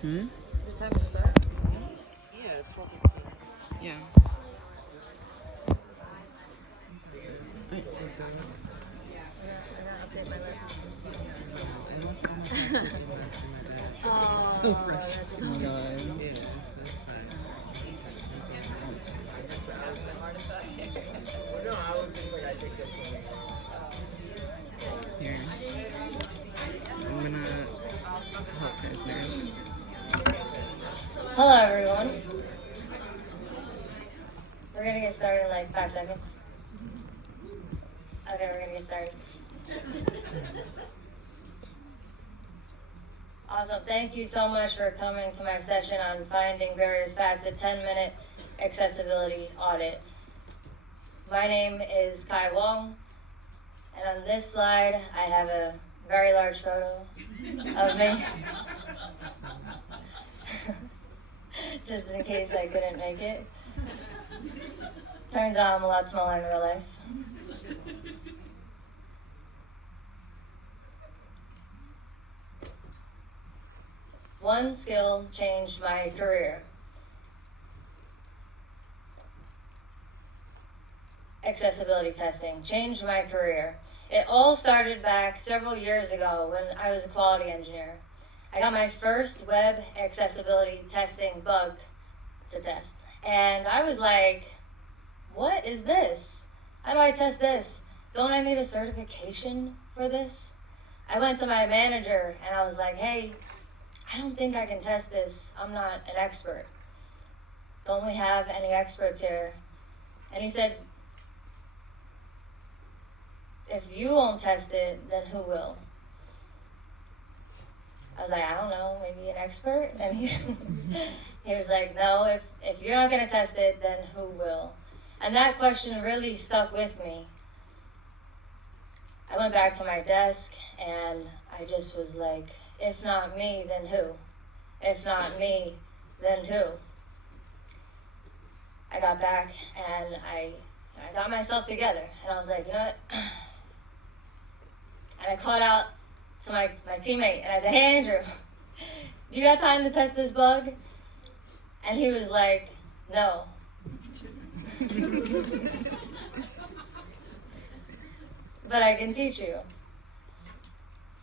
Hmm? The time to start? Yeah, it's 12. Yeah. I gotta update my lips. Oh, Oh, that's so Oh my god. yeah, that's fine. No, I was just like, I think that's Here. I'm gonna help his nurse. Hello, everyone. We're gonna get started in like 5 seconds. Okay, we're gonna get started. Awesome. Thank you so much for coming to my session on finding barriers past the 10-minute accessibility audit. My name is Kai Wong, and on this slide, I have a very large photo of me. Just in case I couldn't make it. Turns out I'm a lot smaller in real life. One skill changed my career. Accessibility testing changed my career. It all started back several years ago when I was a quality engineer. I got my first web accessibility testing bug to test. And I was like, what is this? How do I test this? Don't I need a certification for this? I went to my manager and I was like, hey, I don't think I can test this. I'm not an expert. Don't we have any experts here? And he said, if you won't test it, then who will? I was like, I don't know, maybe an expert? And he was like, no, if you're not going to test it, then who will? And that question really stuck with me. I went back to my desk and I just was like, if not me, then who? If not me, then who? I got back and I got myself together and I was like, you know what? And I called out to my teammate and I said, hey Andrew, you got time to test this bug? And he was like, no. But I can teach you.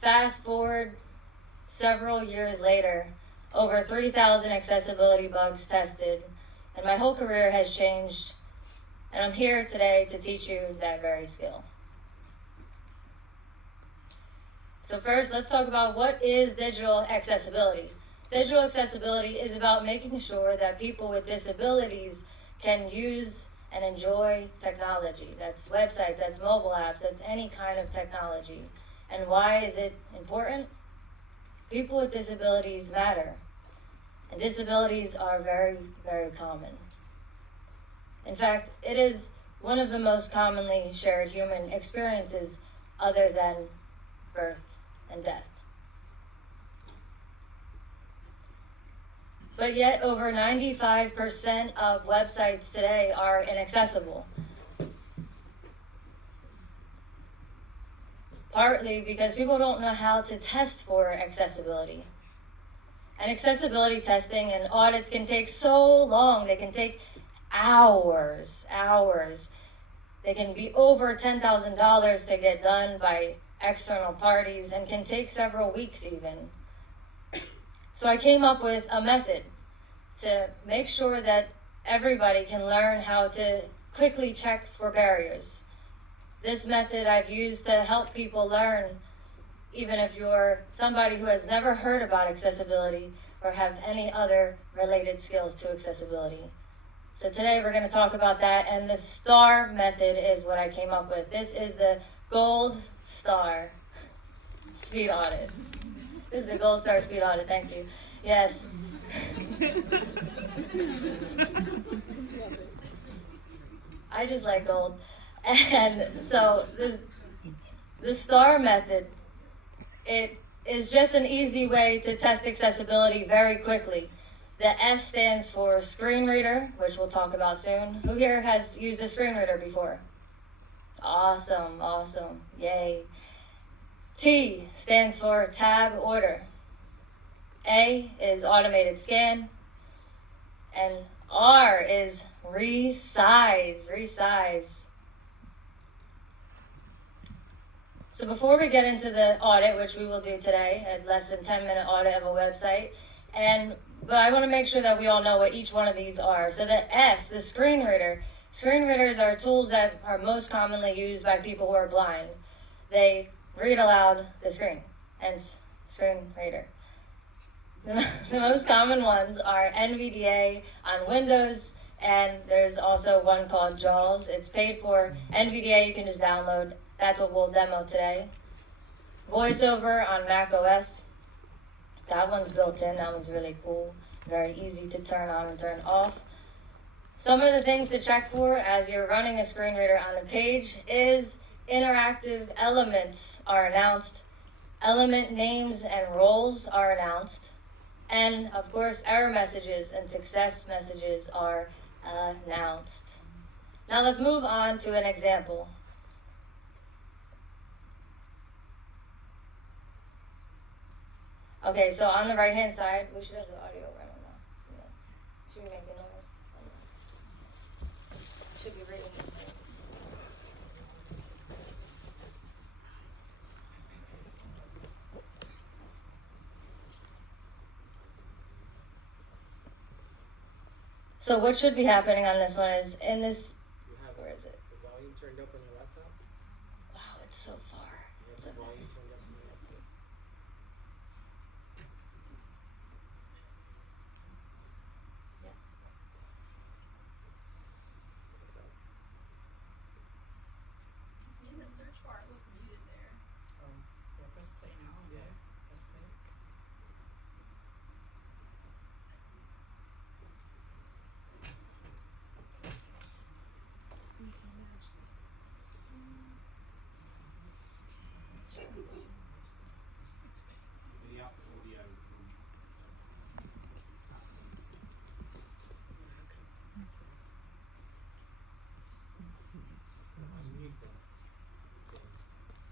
Fast forward several years later, over 3,000 accessibility bugs tested, and my whole career has changed, and I'm here today to teach you that very skill. So first, let's talk about what is digital accessibility. Digital accessibility is about making sure that people with disabilities can use and enjoy technology. That's websites, that's mobile apps, that's any kind of technology. And why is it important? People with disabilities matter. And disabilities are very, very common. In fact, it is one of the most commonly shared human experiences other than birth and death. But yet over 95% of websites today are inaccessible. Partly because people don't know how to test for accessibility. And accessibility testing and audits can take so long. They can take hours. They can be over $10,000 to get done by external parties and can take several weeks even. So I came up with a method to make sure that everybody can learn how to quickly check for barriers. This method I've used to help people learn, even if you're somebody who has never heard about accessibility or have any other related skills to accessibility. So today we're going to talk about that, and the STAR method is what I came up with. This is the Gold Star Speed Audit. This is the Gold Star Speed Audit, thank you. Yes. I just like gold. And so the STAR method, it is just an easy way to test accessibility very quickly. The S stands for screen reader, which we'll talk about soon. Who here has used a screen reader before? Awesome, awesome, yay. T stands for tab order. A is automated scan, and R is resize. So before we get into the audit, which we will do today, a less than 10-minute audit of a website, but I want to make sure that we all know what each one of these are. So the S, the screen reader. Screen readers are tools that are most commonly used by people who are blind. They read aloud the screen, hence screen reader. The most common ones are NVDA on Windows, and there's also one called JAWS. It's paid for. NVDA you can just download. That's what we'll demo today. VoiceOver on Mac OS. That one's built in. That one's really cool. Very easy to turn on and turn off. Some of the things to check for as you're running a screen reader on the page is interactive elements are announced, element names and roles are announced, and of course error messages and success messages are announced. Now let's move on to an example. Okay, so on the right hand side, we should have the audio running now. Yeah. Should be making noise. Should be reading this thing. So what should be happening on this one is in this. Where is it? The volume turned up on your laptop? Wow, it's so far. It's the volume turned up on your laptop. Yes. In the search bar, it looks muted there. Yeah, press play now. Yeah. Press play.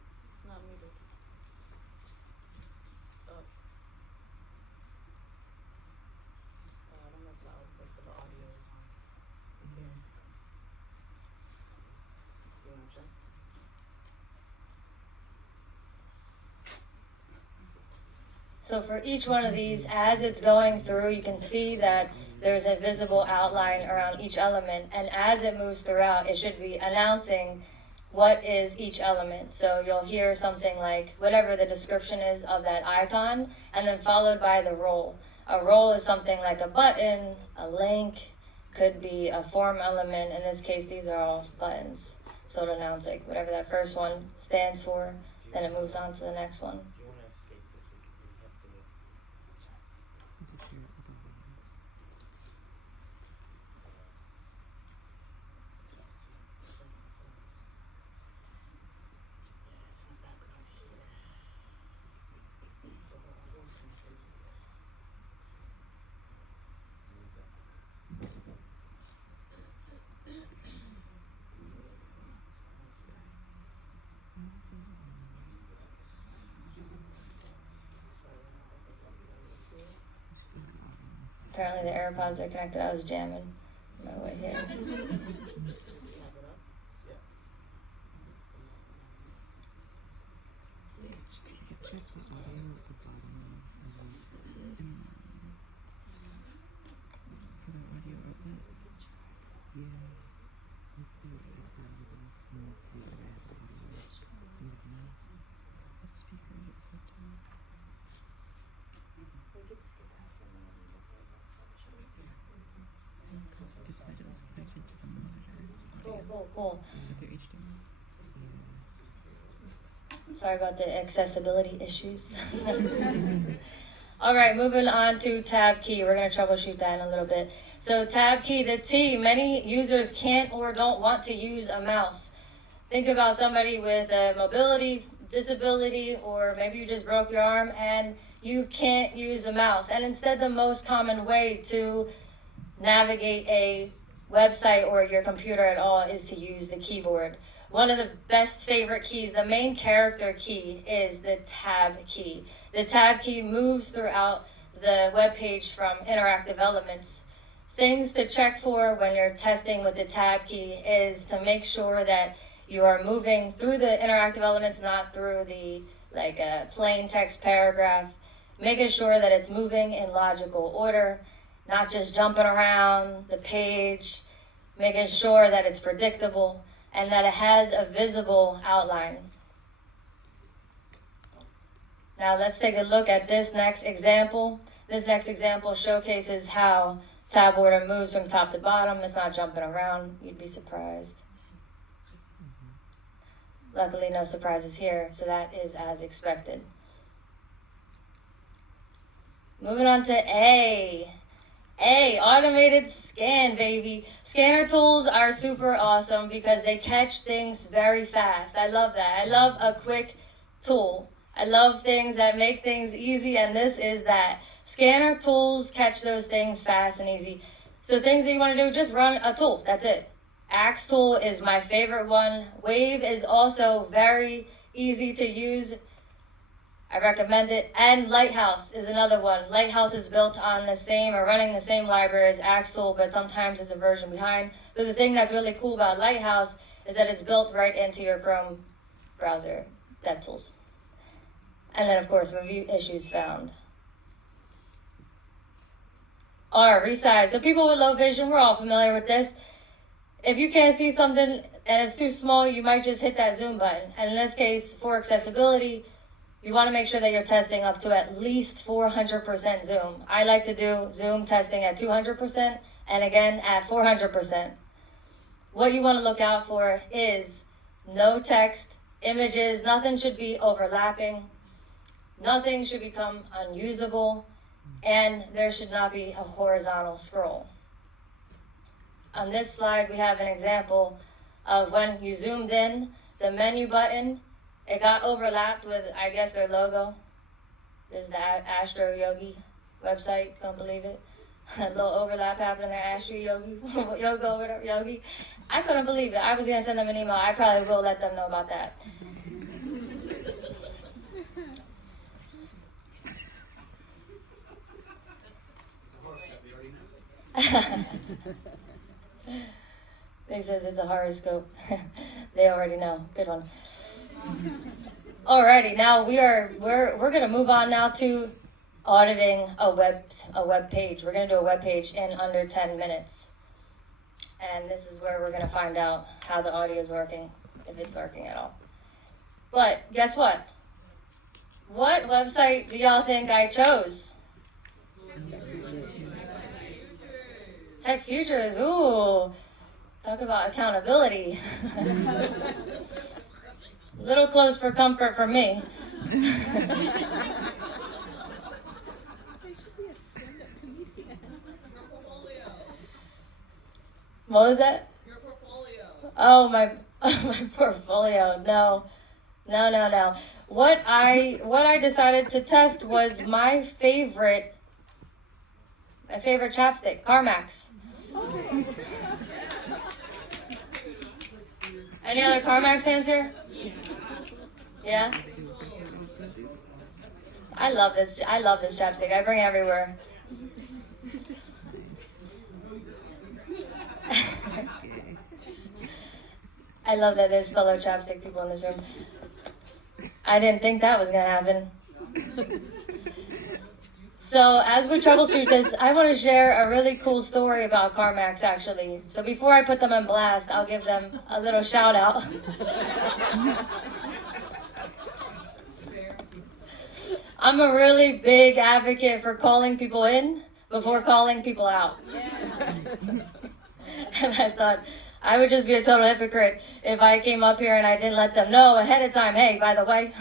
It's not muted. I don't know if loud, but for the audio is on. Okay. You wanna check? So for each one of these, as it's going through, you can see that there's a visible outline around each element, and as it moves throughout, it should be announcing what is each element. So you'll hear something like whatever the description is of that icon, and then followed by the role. A role is something like a button, a link, could be a form element. In this case, these are all buttons. So it'll announce like whatever that first one stands for, then it moves on to the next one. Do you wanna escape this? We have to. Apparently the AirPods are connected. I was jamming my way here. Cool. Sorry about the accessibility issues. All right, moving on to tab key. We're going to troubleshoot that in a little bit. So tab key, the T, many users can't or don't want to use a mouse. Think about somebody with a mobility disability, or maybe you just broke your arm and you can't use a mouse. And instead, the most common way to navigate a website or your computer at all is to use the keyboard. One of the best favorite keys, the main character key, is the tab key. The tab key moves throughout the web page from Interactive Elements. Things to check for when you're testing with the tab key is to make sure that you are moving through the interactive elements, not through the plain text paragraph. Making sure that it's moving in logical order, not just jumping around the page. Making sure that it's predictable and that it has a visible outline. Now let's take a look at this next example. This next example showcases how tab order moves from top to bottom. It's not jumping around. You'd be surprised. Luckily, no surprises here, so that is as expected. Moving on to A. A, automated scan, baby. Scanner tools are super awesome because they catch things very fast. I love that. I love a quick tool. I love things that make things easy, and this is that. Scanner tools catch those things fast and easy. So things that you want to do, just run a tool. That's it. Axe tool is my favorite one. Wave is also very easy to use. I recommend it. And Lighthouse is another one. Lighthouse is built on the same or running the same library as Axe tool, but sometimes it's a version behind. But the thing that's really cool about Lighthouse is that it's built right into your Chrome browser, DevTools. And then, of course, review issues found. R, resize. So people with low vision, we're all familiar with this. If you can't see something and it's too small, you might just hit that zoom button. And in this case, for accessibility, you want to make sure that you're testing up to at least 400% zoom. I like to do zoom testing at 200% and again at 400%. What you want to look out for is no text, images, nothing should be overlapping, nothing should become unusable, and there should not be a horizontal scroll. On this slide, we have an example of when you zoomed in, the menu button, it got overlapped with, I guess, their logo. This is the Astro Yogi website, can't believe it. A little overlap happening there, Astro Yogi, Yogi. I couldn't believe it. I was going to send them an email. I probably will let them know about that. They said it's a horoscope. They already know. Good one. Alrighty, now we're gonna move on now to auditing a web page. We're gonna do a web page in under 10 minutes. And this is where we're gonna find out how the audio is working, if it's working at all. But guess what? What website do y'all think I chose? TechFutures, ooh, talk about accountability. A little close for comfort for me. What was that? Your portfolio. Oh, my portfolio. No. What I decided to test was my favorite chapstick, CarMax. Any other CarMax hands here? Yeah? I love this chapstick. I bring it everywhere. I love that there's fellow chapstick people in this room. I didn't think that was gonna happen. So as we troubleshoot this, I want to share a really cool story about CarMax, actually. So before I put them on blast, I'll give them a little shout out. I'm a really big advocate for calling people in before calling people out. And I thought I would just be a total hypocrite if I came up here and I didn't let them know ahead of time, hey, by the way,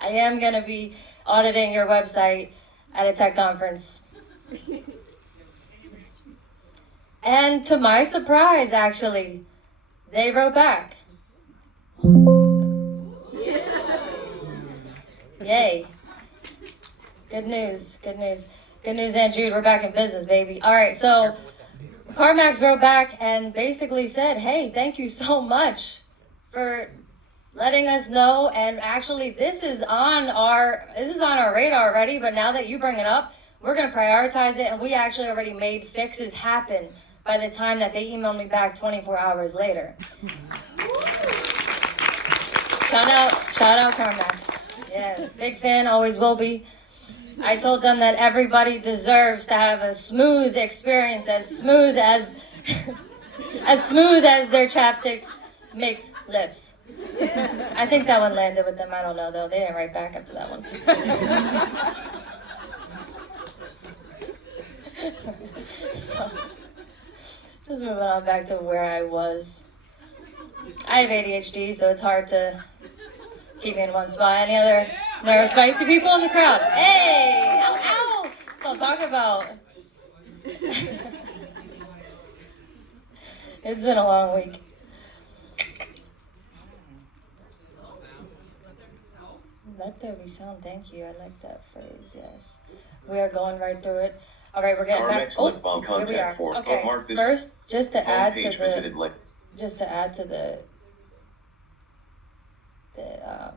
I am going to be auditing your website at a tech conference. And to my surprise, actually, they wrote back. Yay. Good news, Aunt Jude, we're back in business, baby. All right, so CarMax wrote back and basically said, hey, thank you so much for letting us know. And actually, this is on our radar already. But now that you bring it up, we're gonna prioritize it, and we actually already made fixes happen by the time that they emailed me back 24 hours later. Shout out CarMax. Yeah, big fan, always will be. I told them that everybody deserves to have a smooth experience, as smooth as their chapsticks make lips. I think that one landed with them. I don't know though. They didn't write back after that one. So, just moving on back to where I was. I have ADHD, so it's hard to keep me in one spot. Any other nervous, spicy people in the crowd? Hey! Ow, ow! That's what I'm talking about. It's been a long week. Let there be sound. Thank you. I like that phrase. Yes. We are going right through it. All right, we're getting back. CarMax lip balm contact form. Okay. Bookmark this First, just to add page to the visited link.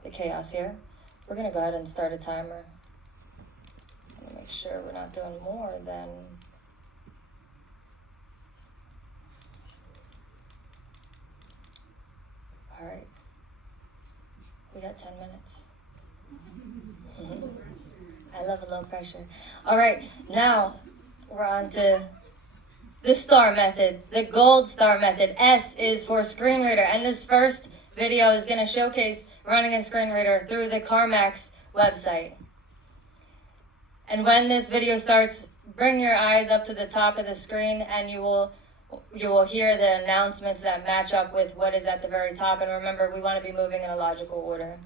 the chaos here, we're gonna go ahead and start a timer. Let me make sure we're not doing more than. All right. We got 10 minutes. I love a low pressure. All right, now we're on to the STAR method, the gold STAR method. S is for screen reader, and this first video is going to showcase running a screen reader through the CarMax website. And when this video starts, bring your eyes up to the top of the screen, and you will hear the announcements that match up with what is at the very top. And remember, we want to be moving in a logical order.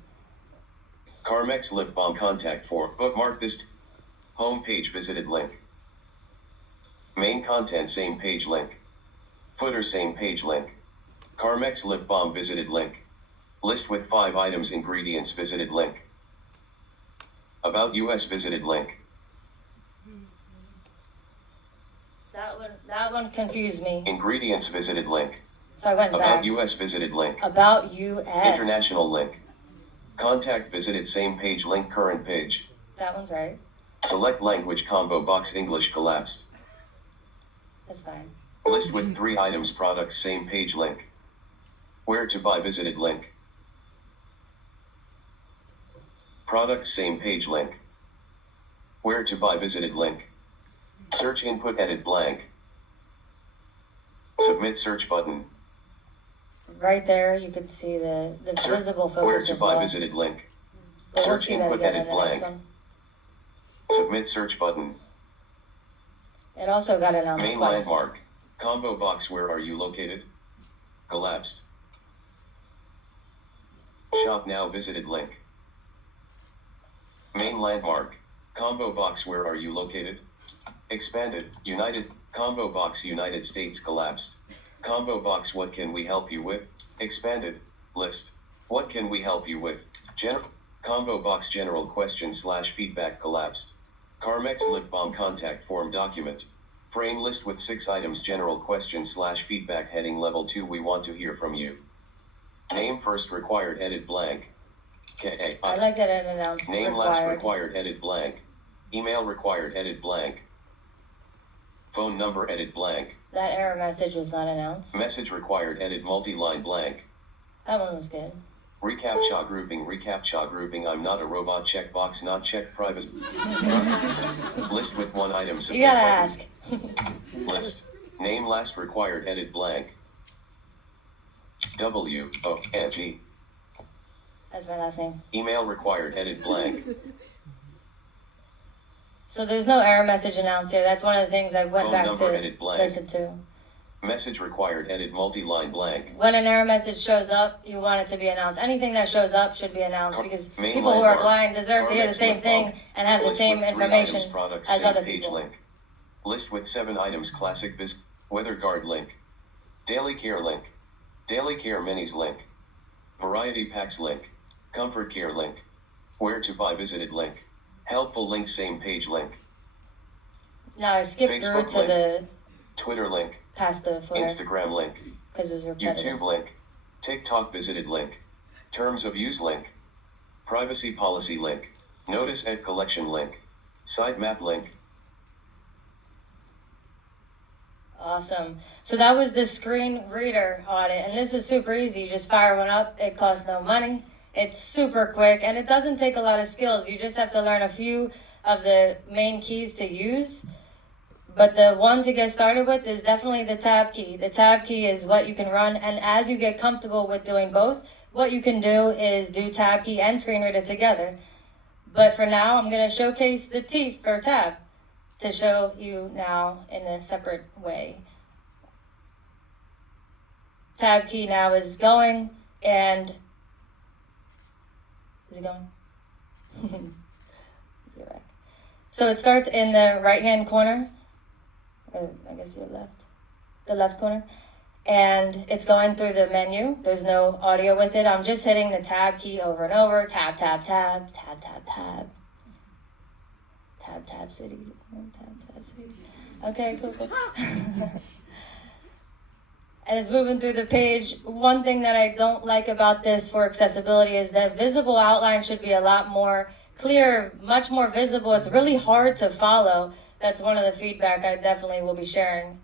CarMax lip balm contact form. Bookmark this. Home page visited link. Main content same page link. Footer same page link. CarMax lip balm visited link. List with 5 items ingredients visited link. About US visited link. That one confused me. Ingredients visited link. So I went back. About US visited link. About US. International link. Contact visited same page link current page. That one's right. Select language combo box English collapsed. That's fine. List with 3 items products same page link. Where to buy visited link. Products same page link. Where to buy visited link. Search input edit blank. Submit search button. Right there, you could see the visible focus. Where to was buy lost. visited link. But we'll Search see that input again in edit the next blank. one. Submit search button. It also got announced Main twice. landmark. Combo box where are you located? Collapsed. Shop now visited link. Main landmark. Combo box where are you located? Expanded. United. Combo box United States collapsed. Combo box what can we help you with? Expanded. List. What can we help you with? Combo box general question / feedback collapsed. CarMax lip balm contact form document. Frame list with 6 items general question / feedback heading level 2 we want to hear from you. Name first required edit blank. I like that it announced Name last required edit blank. Email required edit blank. Phone number edit blank. That error message was not announced. Message required edit multi-line blank. That one was good. Recaptcha grouping I'm not a robot checkbox not check privacy. List with 1 item submit You gotta button. ask. List. Name last required edit blank. W-O-N-G. That's my last name. Email required edit blank. So there's no error message announced here. That's one of the things I went Phone back number to edit blank. listen to. Message required edit multi-line blank. When an error message shows up, you want it to be announced. Anything that shows up should be announced because Main people who are landmark. blind deserve to hear the CarMax same lip thing balm. and have the List same with 3 information items, products, as same other page people. link. List with 7 items classic weather guard link. Daily care link. Daily care minis link. Variety packs link. Comfort care link. Where to buy visited link. Helpful link same page link. Now I skipped Facebook through to link. Twitter link. past the footer Instagram link. because it was repetitive. YouTube link. TikTok visited link. Terms of use link. Privacy policy link. Notice ed collection link. Sitemap link. Awesome. So that was the screen reader audit, and this is super easy. You just fire one up. It costs no money. It's super quick, and it doesn't take a lot of skills. You just have to learn a few of the main keys to use. But the one to get started with is definitely the tab key. The tab key is what you can run, and as you get comfortable with doing both, what you can do is do tab key and screen reader together. But for now, I'm going to showcase the T for tab to show you now in a separate way. Tab key now is going, and is it going? So it starts in the right-hand corner, or I guess your left, the left corner, and it's going through the menu. There's no audio with it. I'm just hitting the tab key over and over. Tab, tab, tab, tab, tab, tab. Tab, tab, city. Tab, tab, city. Okay, cool, cool. And it's moving through the page. One thing that I don't like about this for accessibility is that visible outline should be a lot more clear, much more visible. It's really hard to follow. That's one of the feedback I definitely will be sharing.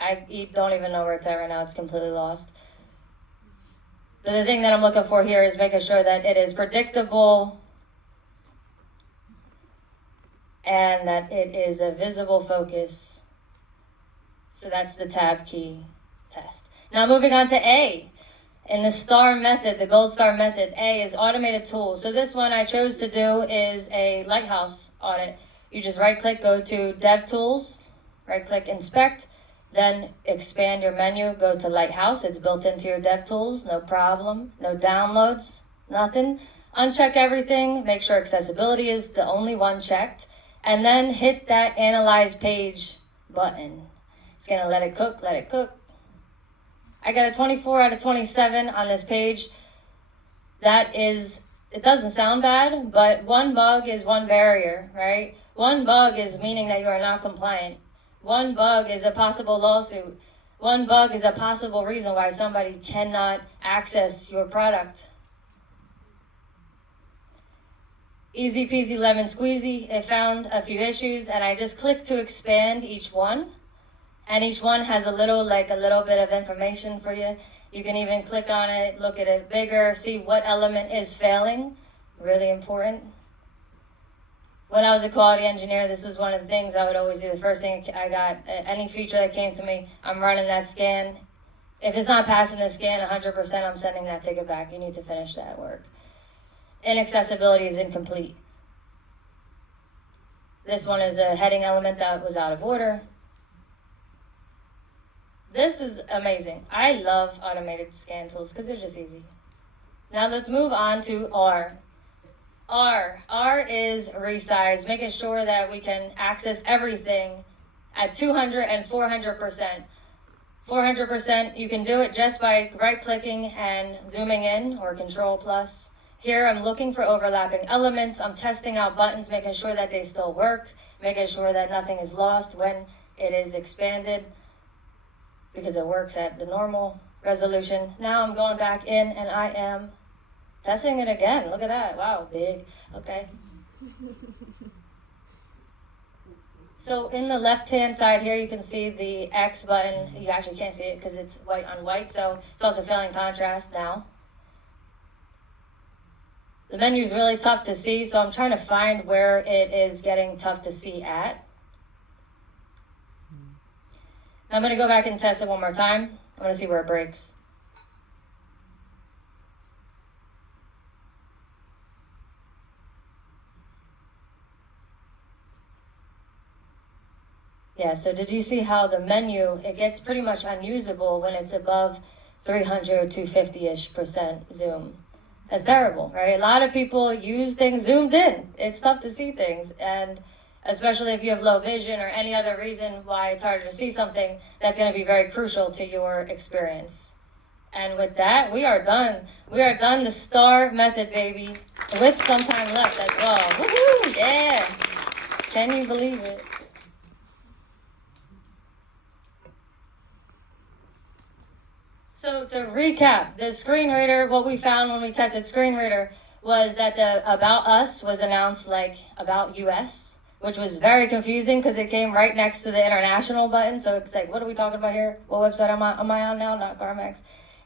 I don't even know where it's at right now. It's completely lost. But the thing that I'm looking for here is making sure that it is predictable and that it is a visible focus. So that's the tab key test. Now moving on to A. In the STAR method, the gold star method, A is automated tools. So this one I chose to do is a lighthouse audit. You just right click, go to Dev Tools, right click Inspect, then expand your menu, go to Lighthouse. It's built into your Dev Tools, no problem. No downloads, nothing. Uncheck everything, make sure accessibility is the only one checked, and then hit that Analyze Page button. It's gonna let it cook, let it cook. I got a 24 out of 27 on this page. That is, it doesn't sound bad, but one bug is one barrier, right? One bug is meaning that you are not compliant. One bug is a possible lawsuit. One bug is a possible reason why somebody cannot access your product. Easy peasy lemon squeezy. It found a few issues, and I just clicked to expand each one. And each one has a little bit of information for you. You can even click on it, look at it bigger, see what element is failing. Really important. When I was a quality engineer, this was one of the things I would always do. The first thing I got, any feature that came to me, I'm running that scan. If it's not passing the scan 100%, I'm sending that ticket back. You need to finish that work. Inaccessibility is incomplete. This one is a heading element that was out of order. This is amazing. I love automated scan tools because they're just easy. Now let's move on to R. R is resize, making sure that we can access everything at 200 and 400%. 400%, you can do it just by right-clicking and zooming in, or Control plus. Here I'm looking for overlapping elements. I'm testing out buttons, making sure that they still work, making sure that nothing is lost when it is expanded, because it works at the normal resolution. Now I'm going back in and I am testing it again. Look at that. Wow, big. Okay. So in the left-hand side here, you can see the X button. You actually can't see it because it's white on white, so it's also failing contrast now. The menu is really tough to see, so I'm trying to find where it is getting tough to see at. I'm going to go back and test it one more time. I want to see where it breaks. Yeah, so did you see how the menu, it gets pretty much unusable when it's above 300 to 50-ish% zoom. That's terrible, right? A lot of people use things zoomed in. It's tough to see things, and especially if you have low vision or any other reason why it's harder to see something, that's going to be very crucial to your experience. And with that, we are done. We are done the STAR method, baby, with some time left as well. Woohoo! Yeah! Can you believe it? So to recap, the screen reader, what we found when we tested screen reader was that the About Us was announced like About US, which was very confusing because it came right next to the international button. So it's like, what are we talking about here? What website am I on now? Not Garmex.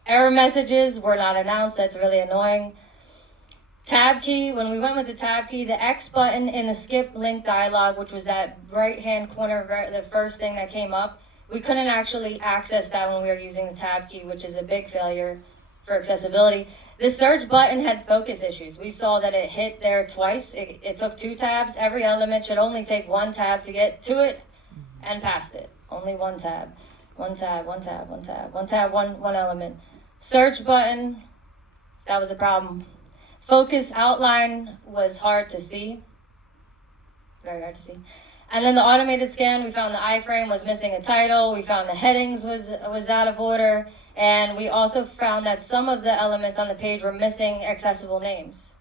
Error messages were not announced. That's really annoying. Tab key, when we went with the tab key, the X button in the skip link dialog, which was that right-hand corner, the first thing that came up, we couldn't actually access that when we were using the tab key, which is a big failure for accessibility. The search button had focus issues. We saw that it hit there twice. It took 2 tabs. Every element should only take 1 tab to get to it and past it. Only 1 tab. 1 tab, 1 tab, 1 tab, 1 tab, one element. Search button, that was a problem. Focus outline was hard to see. Very hard to see. And then the automated scan, we found the iframe was missing a title. We found the headings was out of order. And we also found that some of the elements on the page were missing accessible names.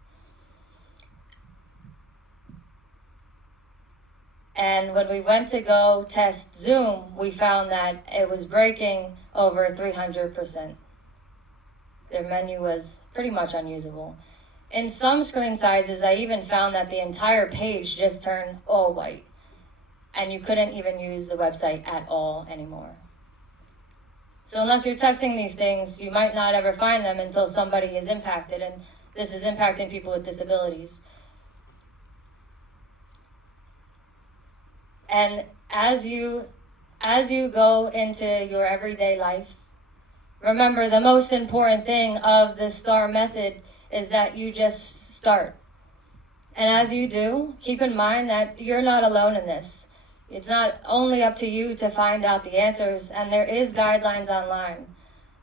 And when we went to go test Zoom, we found that it was breaking over 300%. Their menu was pretty much unusable. In some screen sizes, I even found that the entire page just turned all white. And you couldn't even use the website at all anymore. So unless you're testing these things, you might not ever find them until somebody is impacted, and this is impacting people with disabilities. And as you go into your everyday life, remember the most important thing of the STAR method is that you just start. And as you do, keep in mind that you're not alone in this. It's not only up to you to find out the answers, and there is guidelines online.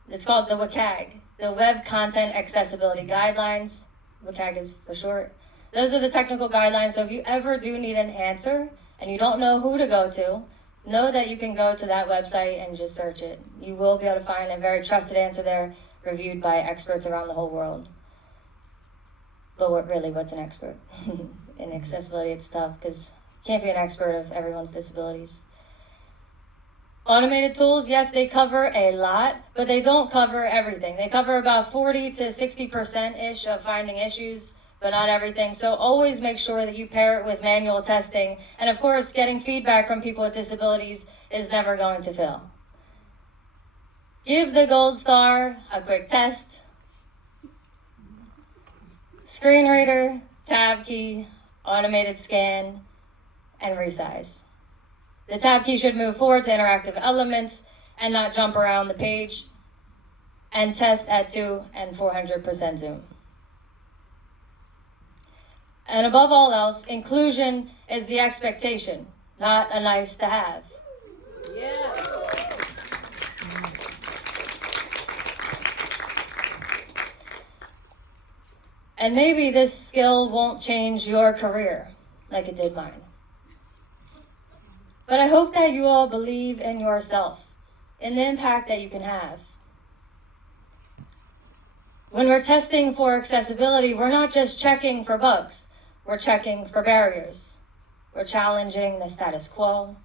It's called the WCAG, the Web Content Accessibility Guidelines. WCAG is for short. Those are the technical guidelines, so if you ever do need an answer and you don't know who to go to, know that you can go to that website and just search it. You will be able to find a very trusted answer there, reviewed by experts around the whole world. But what's an expert? In accessibility, it's tough because you can't be an expert of everyone's disabilities. Automated tools, yes, they cover a lot, but they don't cover everything. They cover about 40 to 60%-ish of finding issues, but not everything. So always make sure that you pair it with manual testing. And of course, getting feedback from people with disabilities is never going to fail. Give the gold star a quick test. Screen reader, tab key, automated scan, and resize. The tab key should move forward to interactive elements and not jump around the page, and test at 2 and 400% zoom. And above all else, inclusion is the expectation, not a nice to have. Yeah. And maybe this skill won't change your career like it did mine. But I hope that you all believe in yourself, in the impact that you can have. When we're testing for accessibility, we're not just checking for bugs. We're checking for barriers. We're challenging the status quo.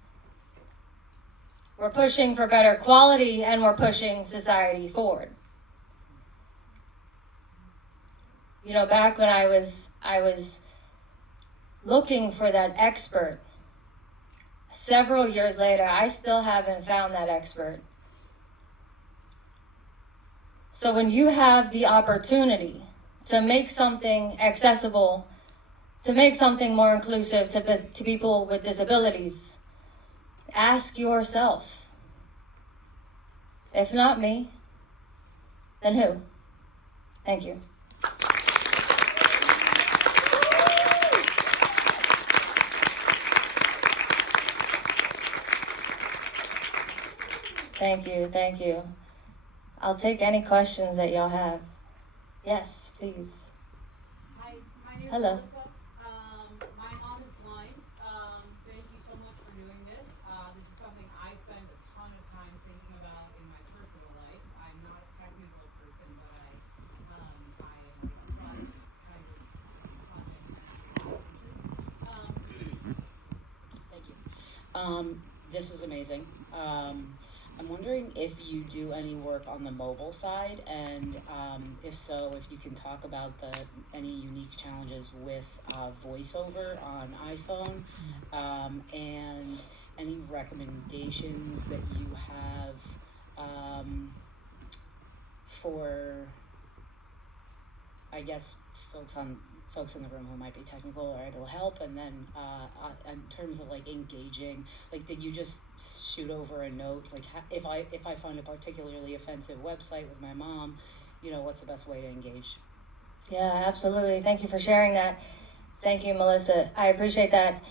We're pushing for better quality, and we're pushing society forward. You know, back when I was looking for that expert, several years later, I still haven't found that expert. So when you have the opportunity to make something accessible, to make something more inclusive to people with disabilities, ask yourself, if not me, then who? Thank you. Thank you. I'll take any questions that y'all have. Yes, please. Hi, my name is Hello. Melissa. My mom is blind. Thank you so much for doing this. This is something I spend a ton of time thinking about in my personal life. I'm not a technical person, but I am kind of content. Thank you. This was amazing. I'm wondering if you do any work on the mobile side, and if so, if you can talk about any unique challenges with voiceover on iPhone, and any recommendations that you have for, I guess, folks in the room who might be technical or able to help, and then in terms of like engaging, like did you just shoot over a note, like if I find a particularly offensive website with my mom, what's the best way to engage? Yeah, absolutely. Thank you for sharing that. Thank you, Melissa. I appreciate that.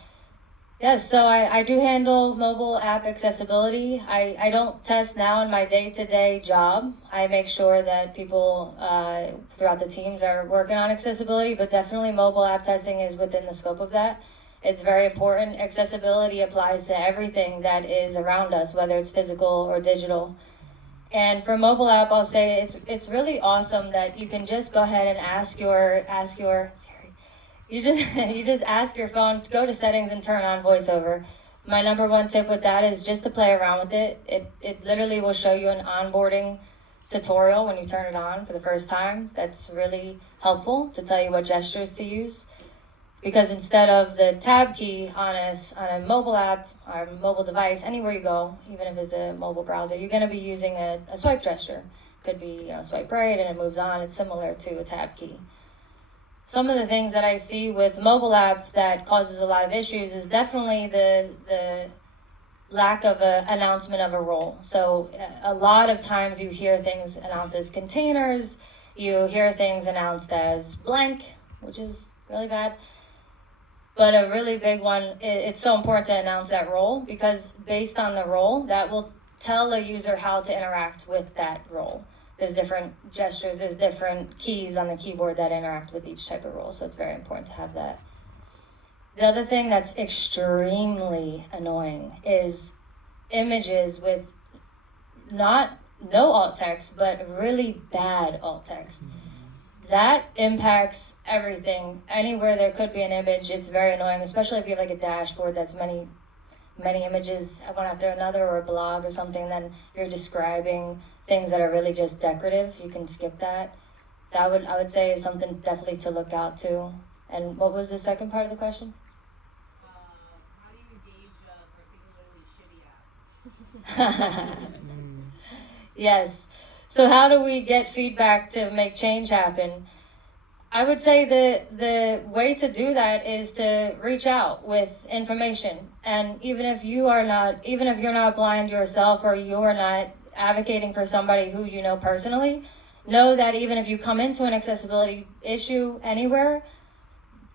Yes, so I do handle mobile app accessibility. I don't test now in my day-to-day job. I make sure that people throughout the teams are working on accessibility, but definitely mobile app testing is within the scope of that. It's very important. Accessibility applies to everything that is around us, whether it's physical or digital. And for mobile app, I'll say it's really awesome that you can just go ahead and ask your You just ask your phone to go to settings and turn on voiceover. My number one tip with that is just to play around with it. It literally will show you an onboarding tutorial when you turn it on for the first time. That's really helpful to tell you what gestures to use. Because instead of the tab key on a mobile app or mobile device, anywhere you go, even if it's a mobile browser, you're going to be using a swipe gesture. Could be swipe right and it moves on. It's similar to a tab key. Some of the things that I see with mobile app that causes a lot of issues is definitely the lack of an announcement of a role. So a lot of times you hear things announced as containers, you hear things announced as blank, which is really bad. But a really big one, it's so important to announce that role, because based on the role, that will tell a user how to interact with that role. There's different gestures, there's different keys on the keyboard that interact with each type of role, so it's very important to have that. The other thing that's extremely annoying is images with no alt text, but really bad alt text. That impacts everything. Anywhere there could be an image, it's very annoying, especially if you have like a dashboard that's many images one after another, or a blog or something, then you're describing things that are really just decorative. You can skip that. I would say is something definitely to look out to. And what was the second part of the question? How do you engage a particularly shitty app? Yes. So how do we get feedback to make change happen? I would say the way to do that is to reach out with information. And even if you're not blind yourself, or you're not advocating for somebody who you know personally, know that even if you come into an accessibility issue anywhere,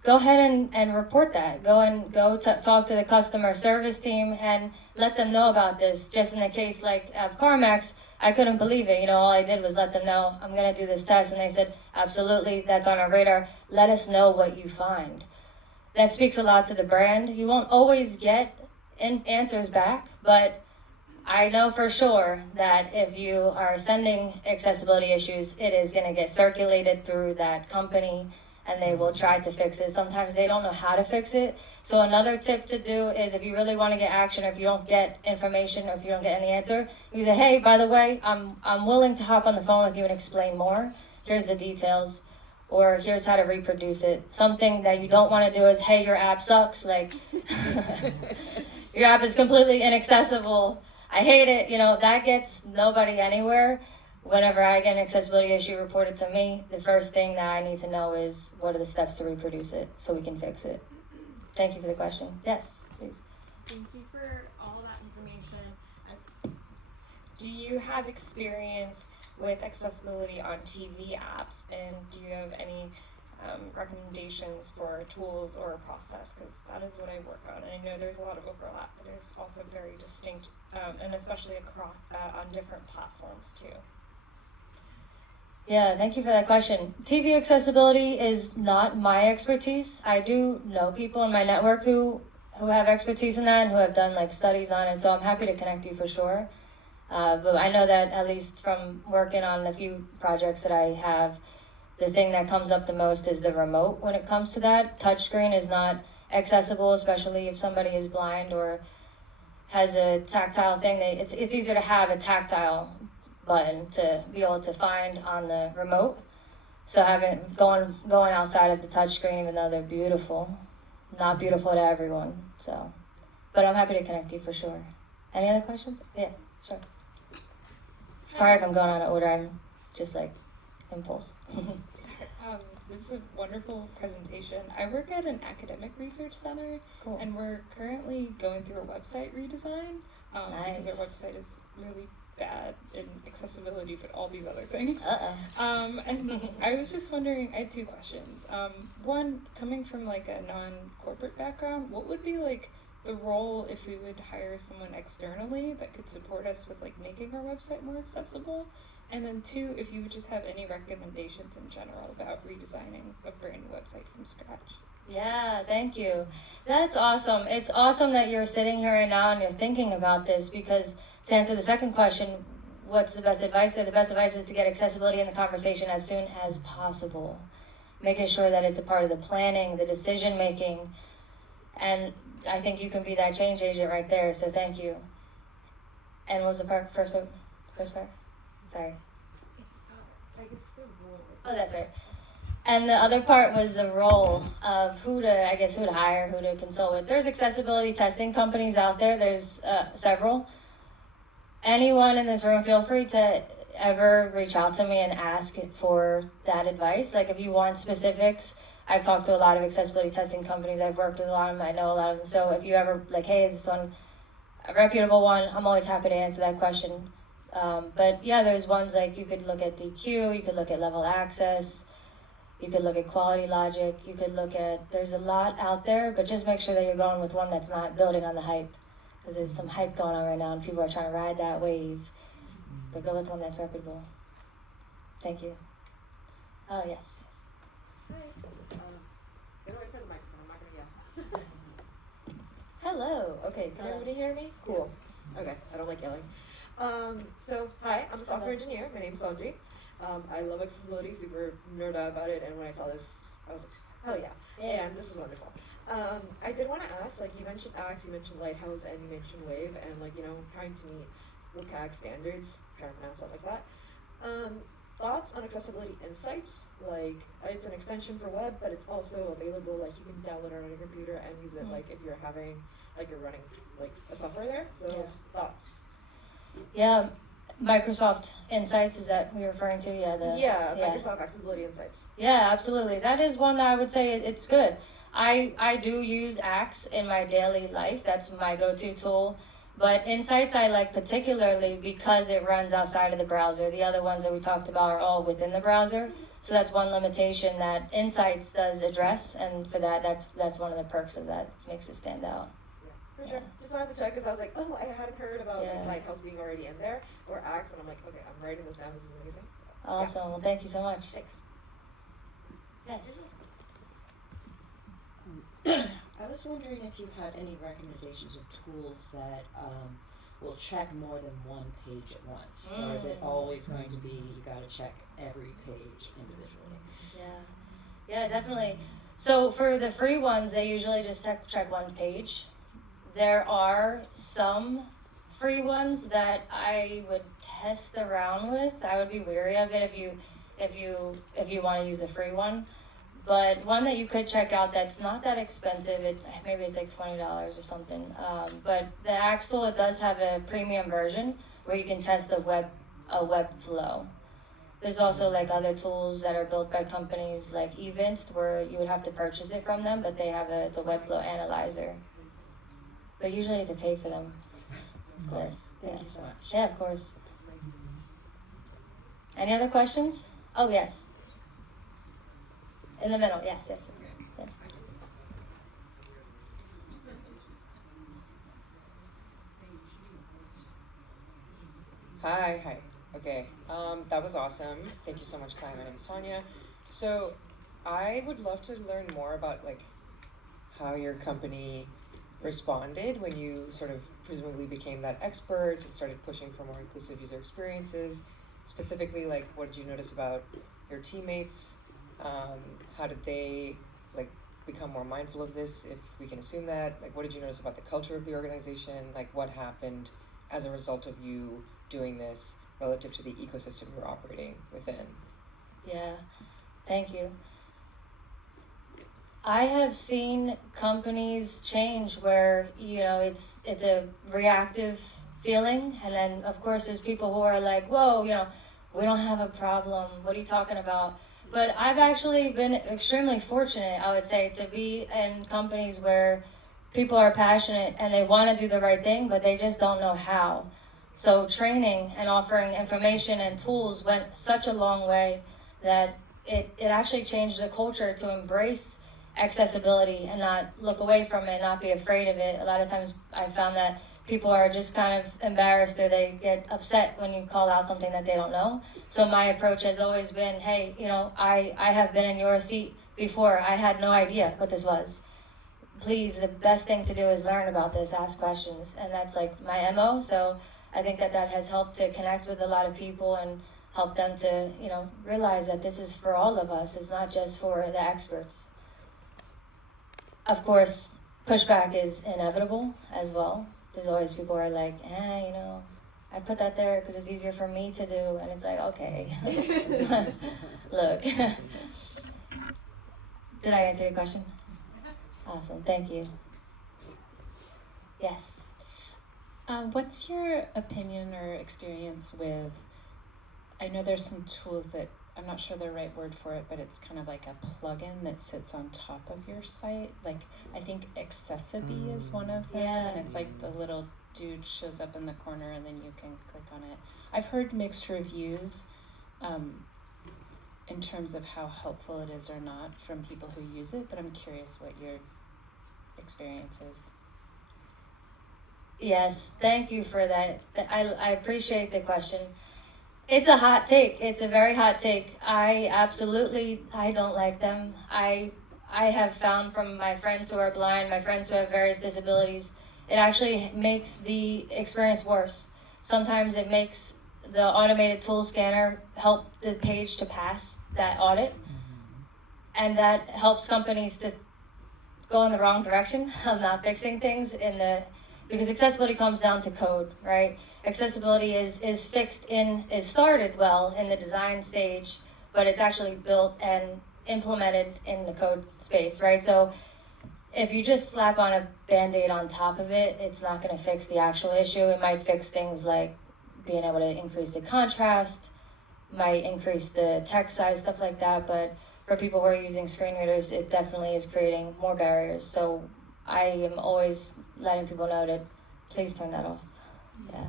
go ahead and report that. Go talk to the customer service team and let them know about this. Just in the case like of CarMax, I couldn't believe it. All I did was let them know, I'm going to do this test. And they said, absolutely, that's on our radar. Let us know what you find. That speaks a lot to the brand. You won't always get answers back, but I know for sure that if you are sending accessibility issues, it is going to get circulated through that company, and they will try to fix it. Sometimes they don't know how to fix it. So another tip to do is, if you really want to get action, or if you don't get information, or if you don't get any answer, you say, hey, by the way, I'm willing to hop on the phone with you and explain more. Here's the details, or here's how to reproduce it. Something that you don't want to do is, hey, your app sucks. Like, your app is completely inaccessible. I hate it. That gets nobody anywhere. Whenever I get an accessibility issue reported to me, the first thing that I need to know is, what are the steps to reproduce it so we can fix it. Thank you for the question. Yes, please. Thank you for all that information. Do you have experience with accessibility on TV apps, and do you have any recommendations for tools or a process? Because that is what I work on, and I know there's a lot of overlap, but there's also very distinct, and especially across on different platforms too. Yeah, thank you for that question. TV accessibility is not my expertise. I do know people in my network who have expertise in that and who have done like studies on it, so I'm happy to connect you for sure. But I know that, at least from working on the few projects that I have, the thing that comes up the most is the remote when it comes to that. Touchscreen is not accessible, especially if somebody is blind or has a tactile thing. It's easier to have a tactile button to be able to find on the remote. So having going outside of the touchscreen, even though they're beautiful, not beautiful to everyone. So, but I'm happy to connect you for sure. Any other questions? Yes, sure. Sorry if I'm going out of order. I'm just like impulse. This is a wonderful presentation. I work at an academic research center, Cool. and we're currently going through a website redesign because our Nice. website is really bad in accessibility, but all these other things. And I was just wondering, I had two questions. One, coming from like a non-corporate background, what would be like the role if we would hire someone externally that could support us with like making our website more accessible? And then two, if you would just have any recommendations in general about redesigning a brand new website from scratch. Yeah, thank you. That's awesome. It's awesome that you're sitting here right now and you're thinking about this, because to answer the second question, what's the best advice? The best advice is to get accessibility in the conversation as soon as possible. Making sure that it's a part of the planning, the decision making, and I think you can be that change agent right there, so thank you. And what was the first part? Sorry. I guess the role. Oh, that's right. And the other part was the role of who to hire, who to consult with. There's accessibility testing companies out there. There's several. Anyone in this room, feel free to ever reach out to me and ask for that advice. Like if you want specifics, I've talked to a lot of accessibility testing companies. I've worked with a lot of them. I know a lot of them. So if you ever like, hey, is this one a reputable one? I'm always happy to answer that question. But yeah, there's ones like you could look at DQ, you could look at level access, you could look at quality logic, you could look at, there's a lot out there, but just make sure that you're going with one that's not building on the hype. Because there's some hype going on right now and people are trying to ride that wave. But go with one that's reputable. Thank you. Oh, yes. Hi. Get away from the microphone. I'm not gonna yell. Hello. Okay, can Hello. everybody hear me? Cool. Okay, I don't like yelling. So hi, I'm a software engineer. My name's Sanji. I love accessibility, super nerd out about it, and when I saw this, I was like, hell yeah. And this was wonderful. I did want to ask, like you mentioned Axe, you mentioned Lighthouse, and you mentioned Wave, and like, you know, trying to meet WCAG standards, trying to pronounce stuff like that. Thoughts on accessibility insights? Like, it's an extension for web, but it's also available, like you can download it on your computer and use it, like if you're having, like you're running, like a software there. So, thoughts? Yeah, Microsoft Insights, is that what you're referring to? Yeah, Microsoft Accessibility Insights. Yeah, absolutely. That is one that I would say it's good. I do use Axe in my daily life. That's my go-to tool. But Insights I like particularly because it runs outside of the browser. The other ones that we talked about are all within the browser. So that's one limitation that Insights does address, and for that, that's one of the perks of that. Makes it stand out. For sure. Just wanted to check because I was like, oh, I hadn't heard about like Lighthouse being already in there or Axe, and I'm like, okay, I'm writing this down. This is amazing. So, Awesome. Well, thank you so much. Thanks. Yes. I was wondering if you had any recommendations of tools that will check more than one page at once, or is it always going to be you got to check every page individually? Yeah, definitely. So for the free ones, they usually just check one page. There are some free ones that I would test around with. I would be wary of it if you want to use a free one. But one that you could check out that's not that expensive, maybe it's like $20 or something. But the Axe tool, it does have a premium version where you can test a web flow. There's also like other tools that are built by companies like Evinced where you would have to purchase it from them, but they have it's a web flow analyzer. But usually you have to pay for them. But, Thank you so much. Yeah, of course. Any other questions? Oh, yes. In the middle, yes. Hi. Okay, that was awesome. Thank you so much, Kai. My name is Tanya. So, I would love to learn more about like how your company responded when you sort of presumably became that expert and started pushing for more inclusive user experiences. Specifically, like what did you notice about your teammates? How did they, like, become more mindful of this, if we can assume that? Like, what did you notice about the culture of the organization? Like, what happened as a result of you doing this relative to the ecosystem you're operating within? Yeah, thank you. I have seen companies change where, it's a reactive feeling, and then of course there's people who are like, whoa, we don't have a problem, what are you talking about? But I've actually been extremely fortunate, I would say, to be in companies where people are passionate and they want to do the right thing, but they just don't know how. So training and offering information and tools went such a long way that it actually changed the culture to embrace accessibility and not look away from it, not be afraid of it. A lot of times I found that people are just kind of embarrassed or they get upset when you call out something that they don't know. So my approach has always been, hey, I have been in your seat before. I had no idea what this was. Please, the best thing to do is learn about this, ask questions. And that's like my MO. So I think that has helped to connect with a lot of people and help them to, realize that this is for all of us. It's not just for the experts. Of course, pushback is inevitable as well. There's always people who are like, I put that there because it's easier for me to do. And it's like, okay, look. Did I answer your question? Awesome, thank you. Yes. What's your opinion or experience with, I know there's some tools that, I'm not sure the right word for it, but it's kind of like a plugin that sits on top of your site. Like, I think Accessibility is one of them, Yeah. and it's like the little dude shows up in the corner and then you can click on it. I've heard mixed reviews in terms of how helpful it is or not from people who use it, but I'm curious what your experience is. Yes, thank you for that. I appreciate the question. It's a hot take. It's a very hot take. I don't like them. I have found from my friends who are blind, my friends who have various disabilities, it actually makes the experience worse. Sometimes it makes the automated tool scanner help the page to pass that audit, and that helps companies to go in the wrong direction of not fixing things because accessibility comes down to code, right? Accessibility is started well in the design stage, but it's actually built and implemented in the code space, right? So if you just slap on a Band-Aid on top of it, it's not going to fix the actual issue. It might fix things like being able to increase the contrast, might increase the text size, stuff like that, but for people who are using screen readers, it definitely is creating more barriers. So I am always letting people know to please turn that off. Yeah.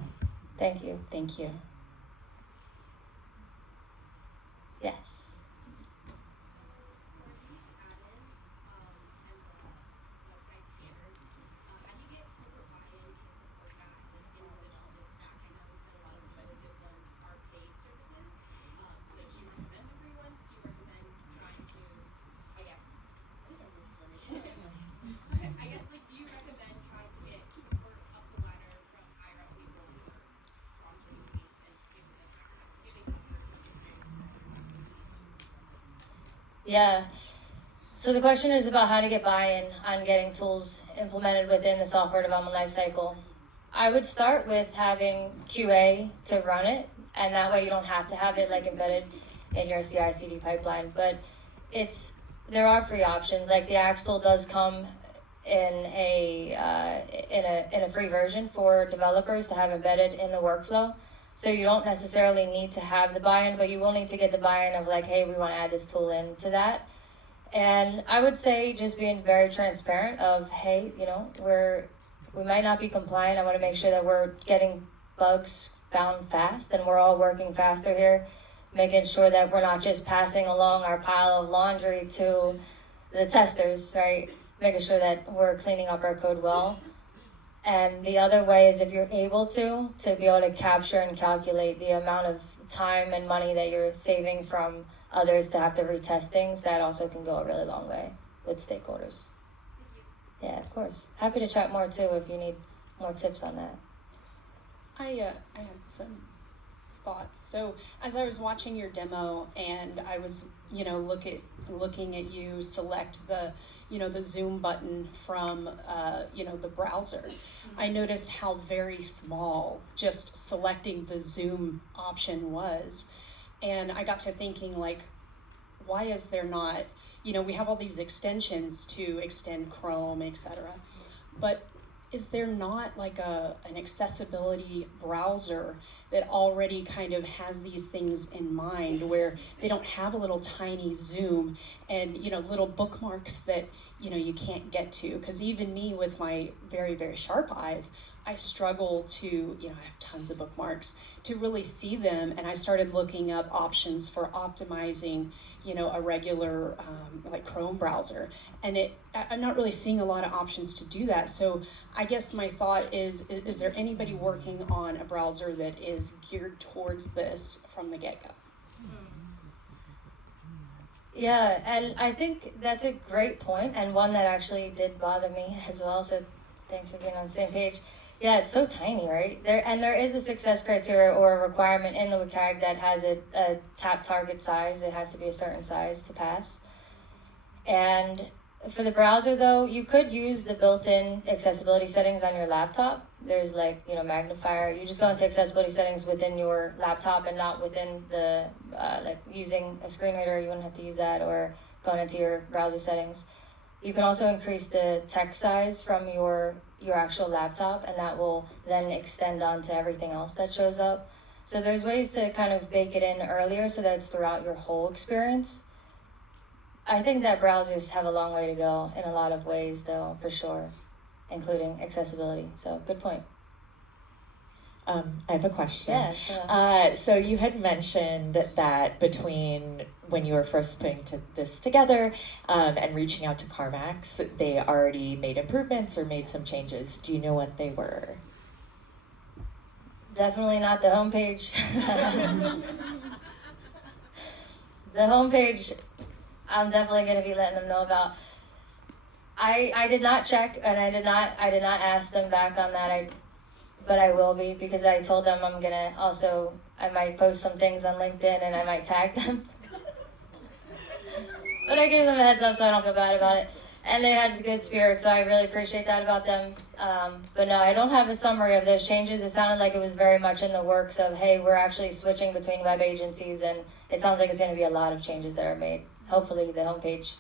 Thank you. Thank you. Yes. Yeah. So the question is about how to get buy-in on getting tools implemented within the software development lifecycle. I would start with having QA to run it, and that way you don't have to have it like embedded in your CI/CD pipeline. But there are free options. Like the Axe tool does come in a free version for developers to have embedded in the workflow. So you don't necessarily need to have the buy-in, but you will need to get the buy-in of like, hey, we want to add this tool into that. And I would say just being very transparent of, hey, we might not be compliant. I want to make sure that we're getting bugs found fast and we're all working faster here, making sure that we're not just passing along our pile of laundry to the testers, right? Making sure that we're cleaning up our code well. And the other way is if you're able to be able to capture and calculate the amount of time and money that you're saving from others to have to retest things, that also can go a really long way with stakeholders. Yeah, of course. Happy to chat more too if you need more tips on that. I had some thoughts. So as I was watching your demo and I was, looking at you select the, the zoom button from, the browser, I noticed how very small just selecting the zoom option was. And I got to thinking, like, why is there not, we have all these extensions to extend Chrome, etc. But is there not like an accessibility browser that already kind of has these things in mind, where they don't have a little tiny zoom and little bookmarks that you can't get to? Because even me with my very, very sharp eyes, I struggle to, I have tons of bookmarks, to really see them. And I started looking up options for optimizing a regular like Chrome browser, and I'm not really seeing a lot of options to do that. So I guess my thought is there anybody working on a browser that is geared towards this from the get-go? Yeah, and I think that's a great point, and one that actually did bother me as well, so thanks for being on the same page. Yeah, it's so tiny, right? There is a success criteria or a requirement in the WCAG that has a tap target size. It has to be a certain size to pass. And for the browser, though, you could use the built-in accessibility settings on your laptop. There's like, magnifier. You just go into accessibility settings within your laptop and not within the, like using a screen reader. You wouldn't have to use that, or going into your browser settings. You can also increase the text size from your actual laptop, and that will then extend on to everything else that shows up. So there's ways to kind of bake it in earlier so that it's throughout your whole experience. I think that browsers have a long way to go in a lot of ways, though, for sure, including accessibility. So good point. I have a question. Yes. So you had mentioned that between when you were first putting this together and reaching out to CarMax, they already made improvements or made some changes. Do you know what they were? Definitely not the homepage. The homepage, I'm definitely going to be letting them know about. I did not check, and I did not ask them back on that. But I will be, because I told them I'm gonna also, I might post some things on LinkedIn and I might tag them. But I gave them a heads up so I don't feel bad about it. And they had good spirit, so I really appreciate that about them. But no, I don't have a summary of those changes. It sounded like it was very much in the works of, hey, we're actually switching between web agencies, and it sounds like it's gonna be a lot of changes that are made. Hopefully the homepage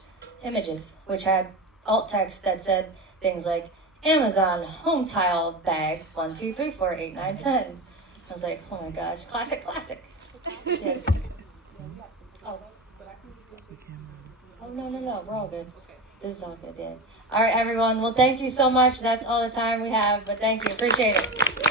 images, which had alt text that said things like, Amazon home tile bag 1, 2, 3, 4, 8, 9, 10. I was like, oh my gosh, classic. Yes. Oh. Oh no, we're all good. This is all good, yeah. All right, everyone. Well, thank you so much. That's all the time we have, but thank you. Appreciate it.